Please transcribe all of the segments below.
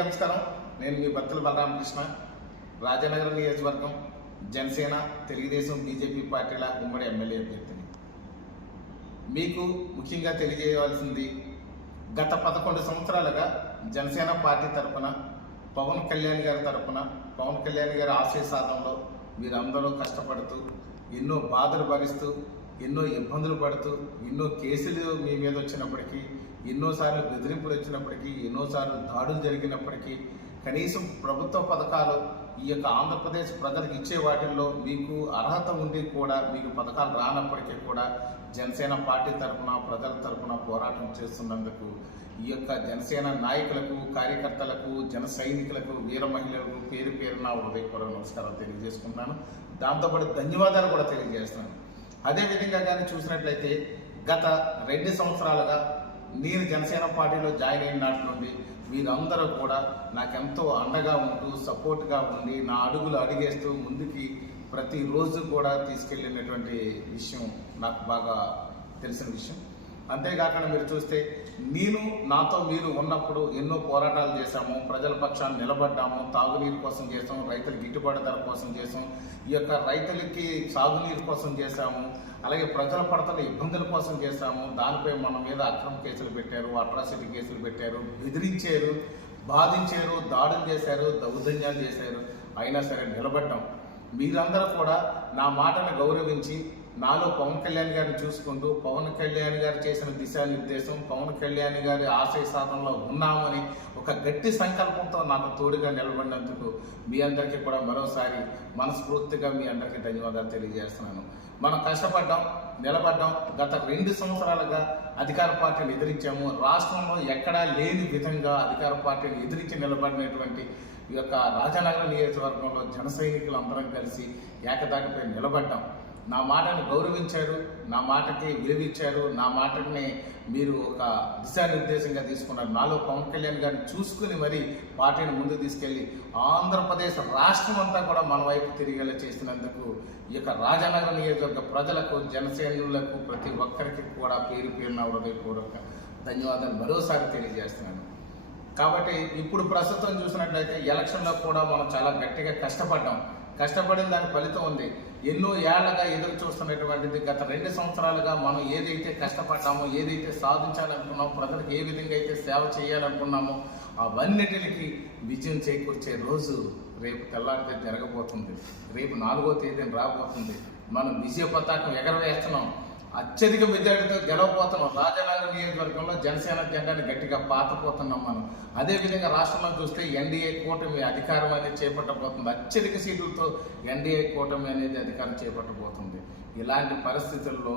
నమస్కారం. నేను మీ భక్తుల బలరామకృష్ణ. రాజనగరం నియోజకవర్గం జనసేన తెలుగుదేశం బీజేపీ పార్టీల ఉమ్మడి ఎమ్మెల్యే అభ్యర్థిని. మీకు ముఖ్యంగా తెలియజేయవలసింది గత పదకొండు సంవత్సరాలుగా జనసేన పార్టీ తరపున పవన్ కళ్యాణ్ గారి తరఫున పవన్ కళ్యాణ్ గారి ఆశయ సాధనలో మీరందరూ కష్టపడుతూ ఎన్నో బాధలు భరిస్తూ ఎన్నో ఇబ్బందులు పడుతూ ఎన్నో కేసులు మీ మీద వచ్చినప్పటికీ ఎన్నోసార్లు బెదిరింపులు వచ్చినప్పటికీ ఎన్నోసార్లు దాడులు జరిగినప్పటికీ కనీసం ప్రభుత్వ పథకాలు ఈ యొక్క ఆంధ్రప్రదేశ్ ప్రజలకు ఇచ్చే వాటిల్లో మీకు అర్హత ఉండి కూడా మీకు పథకాలు రానప్పటికీ కూడా జనసేన పార్టీ తరఫున ప్రజల తరఫున పోరాటం చేస్తున్నందుకు ఈ యొక్క జనసేన నాయకులకు కార్యకర్తలకు జన సైనికులకు వీర మహిళలకు పేరు పేరున హృదయపూర్వక నమస్కారాలు తెలియజేసుకుంటున్నాను. దాంతోపాటు ధన్యవాదాలు కూడా తెలియజేస్తున్నాను. అదేవిధంగా కానీ చూసినట్లయితే గత రెండు సంవత్సరాలుగా నేను జనసేన పార్టీలో జాయిన్ అయిన నాటి నుండి మీరందరూ కూడా నాకెంతో అండగా ఉంటూ సపోర్ట్గా ఉండి నా అడుగులు అడిగేస్తూ ముందుకి ప్రతిరోజు కూడా తీసుకెళ్ళినటువంటి విషయం నాకు బాగా తెలిసిన విషయం. అంతేకాకుండా మీరు చూస్తే నేను నాతో మీరు ఉన్నప్పుడు ఎన్నో పోరాటాలు చేశాము ప్రజల పక్షాన్ని నిలబడ్డాము తాగునీరు కోసం చేసాము రైతుల గిట్టుబాటు ధర కోసం చేసాం ఈ యొక్క రైతులకి సాగునీరు కోసం చేశాము అలాగే ప్రజల పడుతున్న ఇబ్బందుల కోసం చేశాము. దానిపై మన మీద అక్రమ కేసులు పెట్టారు అట్రాసిటీ కేసులు పెట్టారు బెదిరించారు బాధించారు దాడులు చేశారు దౌర్జన్యాలు చేశారు. అయినా సరే నిలబడ్డాం. మీరందరూ కూడా నా మాటను గౌరవించి నాలో పవన్ కళ్యాణ్ గారిని చూసుకుంటూ పవన్ కళ్యాణ్ గారు చేసిన దిశానిర్దేశం పవన్ కళ్యాణ్ గారి ఆశయ సాధనలో ఉన్నామని ఒక గట్టి సంకల్పంతో నాకు తోడుగా నిలబడినందుకు మీ అందరికీ కూడా మరోసారి మనస్ఫూర్తిగా మీ అందరికీ ధన్యవాదాలు తెలియజేస్తున్నాను. మనం కష్టపడ్డాం నిలబడ్డాం గత రెండు సంవత్సరాలుగా అధికార పార్టీని ఎదిరించాము. రాష్ట్రంలో ఎక్కడా లేని విధంగా అధికార పార్టీని ఎదిరించి నిలబడినటువంటి ఈ యొక్క రాజనగర నియోజకవర్గంలో జన సైనికులు అందరం కలిసి ఏకదాటిపై నిలబడ్డాం. నా మాటను గౌరవించారు నా మాటకి విలువిచ్చారు నా మాటని మీరు ఒక దిశానిర్దేశంగా తీసుకున్నారు. నాలో పవన్ కళ్యాణ్ గారిని చూసుకుని మరి పార్టీని ముందు తీసుకెళ్ళి ఆంధ్రప్రదేశ్ రాష్ట్రం అంతా కూడా మన వైపు తిరిగేలా చేసినందుకు ఈ యొక్క రాజనగరం నియోజకవర్గ ప్రజలకు జనసేనులకు ప్రతి ఒక్కరికి కూడా పేరు పేరున హృదయపూర్వక ధన్యవాదాలు మరోసారి తెలియజేస్తున్నాను. కాబట్టి ఇప్పుడు ప్రస్తుతం చూసినట్లయితే ఎలక్షన్లో కూడా మనం చాలా గట్టిగా కష్టపడ్డాం. కష్టపడిన దాని ఫలితం ఉంది. ఎన్నో ఏళ్ళగా ఎదురు చూస్తున్నటువంటిది గత రెండు సంవత్సరాలుగా మనం ఏదైతే కష్టపడ్డామో ఏదైతే సాధించాలనుకున్నామో ప్రజలకు ఏ విధంగా అయితే సేవ చేయాలనుకున్నామో అవన్నిటికి విజయం చేకూర్చే రోజు రేపు తెల్లారితే జరగబోతుంది. రేపు నాలుగో తేదీని రాబోతుంది. మనం విజయ పతాకం ఎగరవేస్తున్నాం. అత్యధిక మెజారిటీతో గెలవబోతున్నాం రాజనగరం నియోజకవర్గంలో జనసేన జెండాని గట్టిగా పాతపోతున్నాం మనం. అదేవిధంగా రాష్ట్రంలో చూస్తే ఎన్డీఏ కూటమి అధికారం అనేది చేపట్టబోతుంది. అత్యధిక సీట్లతో ఎన్డీఏ కూటమి అనేది అధికారం చేపట్టబోతుంది. ఇలాంటి పరిస్థితుల్లో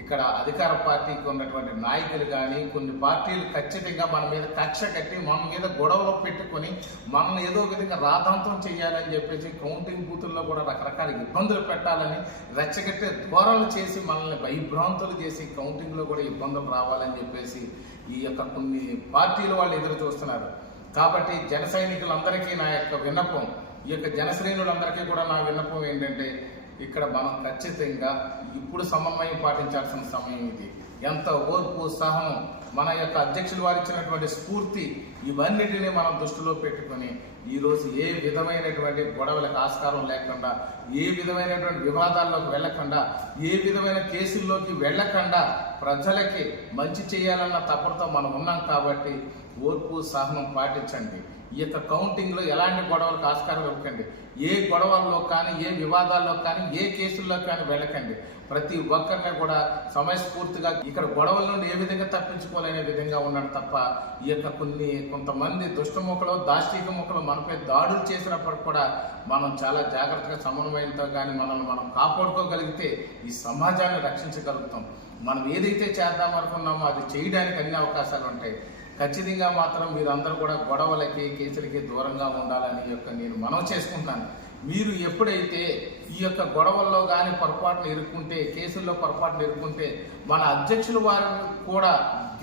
ఇక్కడ అధికార పార్టీకి ఉన్నటువంటి నాయకులు కానీ కొన్ని పార్టీలు ఖచ్చితంగా మన మీద కక్ష కట్టి మన మీద గొడవలు పెట్టుకొని మనల్ని ఏదో విధంగా రాధాంతం చేయాలని చెప్పేసి కౌంటింగ్ బూతుల్లో కూడా రకరకాల ఇబ్బందులు పెట్టాలని రెచ్చగట్టే ధోరణులు చేసి మనల్ని భయభ్రాంతులు చేసి కౌంటింగ్లో కూడా ఇబ్బందులు రావాలని చెప్పేసి ఈ యొక్క కొన్ని పార్టీలు వాళ్ళు ఎదురు చూస్తున్నారు. కాబట్టి జన సైనికులందరికీ నా యొక్క విన్నపం ఈ యొక్క జనశ్రేణులందరికీ కూడా నా విన్నపం ఏంటంటే ఇక్కడ మనం ఖచ్చితంగా ఇప్పుడు సమన్వయం పాటించాల్సిన సమయం ఇది. ఎంత ఓర్పు సహనం మన యొక్క అధ్యక్షులు వారు ఇచ్చినటువంటి స్ఫూర్తి ఇవన్నిటిని మనం దృష్టిలో పెట్టుకొని ఈరోజు ఏ విధమైనటువంటి గొడవలకు ఆస్కారం లేకుండా ఏ విధమైనటువంటి వివాదాల్లోకి వెళ్ళకుండా ఏ విధమైన కేసుల్లోకి వెళ్ళకుండా ప్రజలకి మంచి చేయాలన్న తపనతో మనం ఉన్నాం కాబట్టి ఓర్పు సహనం పాటించండి. ఈ యొక్క కౌంటింగ్లో ఎలాంటి గొడవలకు ఆస్కారం ఇవ్వకండి. ఏ గొడవల్లో కానీ ఏ వివాదాల్లో కానీ ఏ కేసుల్లో కానీ వెళ్ళకండి. ప్రతి ఒక్కరిని కూడా సమయస్ఫూర్తిగా ఇక్కడ గొడవల నుండి ఏ విధంగా తప్పించుకోలేని విధంగా ఉన్నాడు తప్ప ఈ యొక్క కొన్ని కొంతమంది దుష్టముఖలు దాష్టిక ముఖలు మనపై దాడులు చేసినప్పటికి కూడా మనం చాలా జాగ్రత్తగా సమన్వయంతో కానీ మనల్ని మనం కాపాడుకోగలిగితే ఈ సమాజాన్ని రక్షించగలుగుతాం. మనం ఏదైతే చేద్దాం అనుకున్నామో అది చేయడానికి అన్ని అవకాశాలు ఉంటాయి. ఖచ్చితంగా మాత్రం మీరందరూ కూడా గొడవలకి కేసులకి దూరంగా ఉండాలని యొక్క నేను మనం చేసుకుంటాను. మీరు ఎప్పుడైతే ఈ యొక్క గొడవల్లో కానీ పొరపాట్లు ఎదుర్కొంటే కేసుల్లో పొరపాట్లు ఎదుర్కొంటే మన అధ్యక్షులు వారు కూడా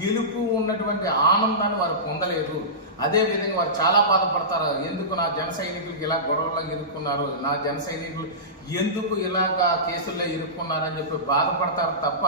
గెలుపు ఉన్నటువంటి ఆనందాన్ని వారు పొందలేదు. అదే విధంగా వారు చాలా బాధపడతారు. ఎందుకు నా జన సైనికులకు ఇలా గొడవల్లో ఇరుక్కున్నారు నా జన సైనికులు ఎందుకు ఇలాగా కేసుల్లో ఇరుక్కున్నారని చెప్పి బాధపడతారు తప్ప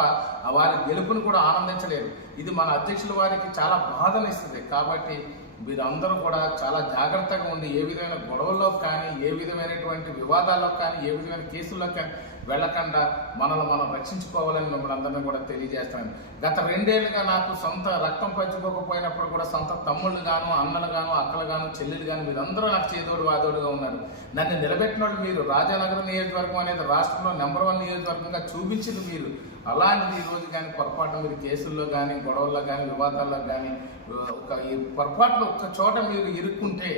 వారి గెలుపుని కూడా ఆనందించలేరు. ఇది మన అధ్యక్షుల వారికి చాలా బాధనిస్తుంది. కాబట్టి మీరందరూ కూడా చాలా జాగ్రత్తగా ఉండి ఏ విధమైన గొడవల్లో కానీ ఏ విధమైనటువంటి వివాదాల్లో కానీ ఏ విధమైన కేసుల్లో కానీ వెళ్ళకుండా మనల్ని మనం రక్షించుకోవాలని మిమ్మల్ని అందరినీ కూడా తెలియజేస్తాను గత రెండేళ్ళుగా నాకు సొంత రక్తం పంచుకోకపోయినప్పుడు కూడా సొంత తమ్ముళ్ళు గాను అన్నలు గాను అక్కలు గాను చెల్లెలు గాను మీరందరూ నాకు చేదోడు వాదోడుగా ఉన్నారు. నన్ను నిలబెట్టిన వాళ్ళు మీరు. రాజానగరం నియోజకవర్గం అనేది రాష్ట్రంలో నెంబర్ వన్ నియోజకవర్గంగా చూపించింది మీరు. అలాంటిది ఈ రోజు కానీ పొరపాటు మీరు కేసుల్లో కానీ గొడవల్లో కానీ వివాదాల్లో కానీ ఒక ఈ పొరపాటులో ఒక్క చోట మీరు ఇరుక్కుంటే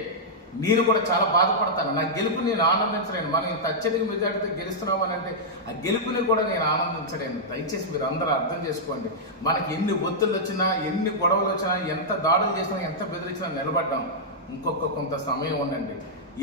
నేను కూడా చాలా బాధపడతాను. నా గెలుపు నేను ఆనందించలేను. మనం ఇంత అత్యధిక మెజార్టీతో గెలుస్తున్నాం అని అంటే ఆ గెలుపుని కూడా నేను ఆనందించలేను. దయచేసి మీరు అందరూ అర్థం చేసుకోండి. మనకి ఎన్ని ఒత్తిళ్ళు వచ్చినా ఎన్ని గొడవలు వచ్చినా ఎంత దాడులు చేసినా ఎంత బెదిరించినా నిలబడ్డాం. ఇంకొక కొంత సమయం ఉండండి.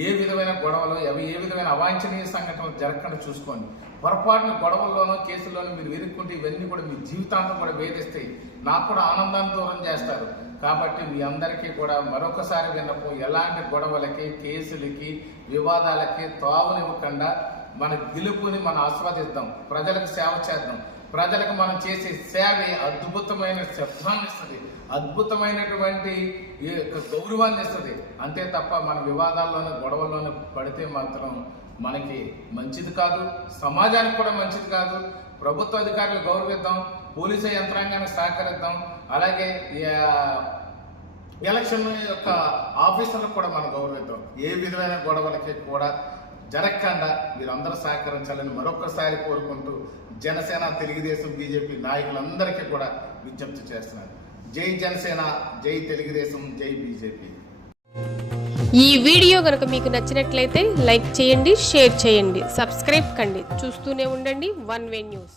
ఏ విధమైన గొడవలు అవి ఏ విధమైన అవాంఛనీయ సంఘటనలు జరగకుండా చూసుకోండి. పొరపాటున గొడవల్లోనో కేసుల్లోనూ మీరు వెతుక్కుంటే ఇవన్నీ కూడా మీ జీవితాంతం కూడా వేధిస్తాయి. నాకు కూడా ఆనందాన్ని దూరం చేస్తారు. కాబట్టి మీ అందరికీ కూడా మరొకసారి విన్నపు ఎలాంటి గొడవలకి కేసులకి వివాదాలకి తావునివ్వకుండా మన గెలుపుని మనం ఆస్వాదిద్దాం. ప్రజలకు సేవ చేద్దాం. ప్రజలకు మనం చేసే సేవే అద్భుతమైన శబ్దాన్ని ఇస్తుంది. అద్భుతమైనటువంటి ఈ యొక్క గౌరవాన్ని ఇస్తుంది. అంతే తప్ప మన వివాదాల్లోనే గొడవల్లోనే పడితే మాత్రం మనకి మంచిది కాదు. సమాజానికి కూడా మంచిది కాదు. ప్రభుత్వ అధికారులు గౌరవిద్దాం. పోలీసు యంత్రాంగాన్ని సహకరిద్దాం. అలాగే ఎలక్షన్ యొక్క ఆఫీసర్లకు కూడా మన గౌరవితం ఏ విధమైన గొడవలకి కూడా జరగకుండా మీరందరూ సహకరించాలని మరొకసారి కోరుకుంటూ జనసేన తెలుగుదేశం బీజేపీ నాయకులందరికీ కూడా విజ్ఞప్తి చేస్తున్నాను. జై జనసేన జై తెలుగుదేశం జై బీజేపీ. ఈ వీడియో కనుక మీకు నచ్చినట్లయితే లైక్ చేయండి షేర్ చేయండి సబ్స్క్రైబ్ కండి. చూస్తూనే ఉండండి వన్ వే న్యూస్.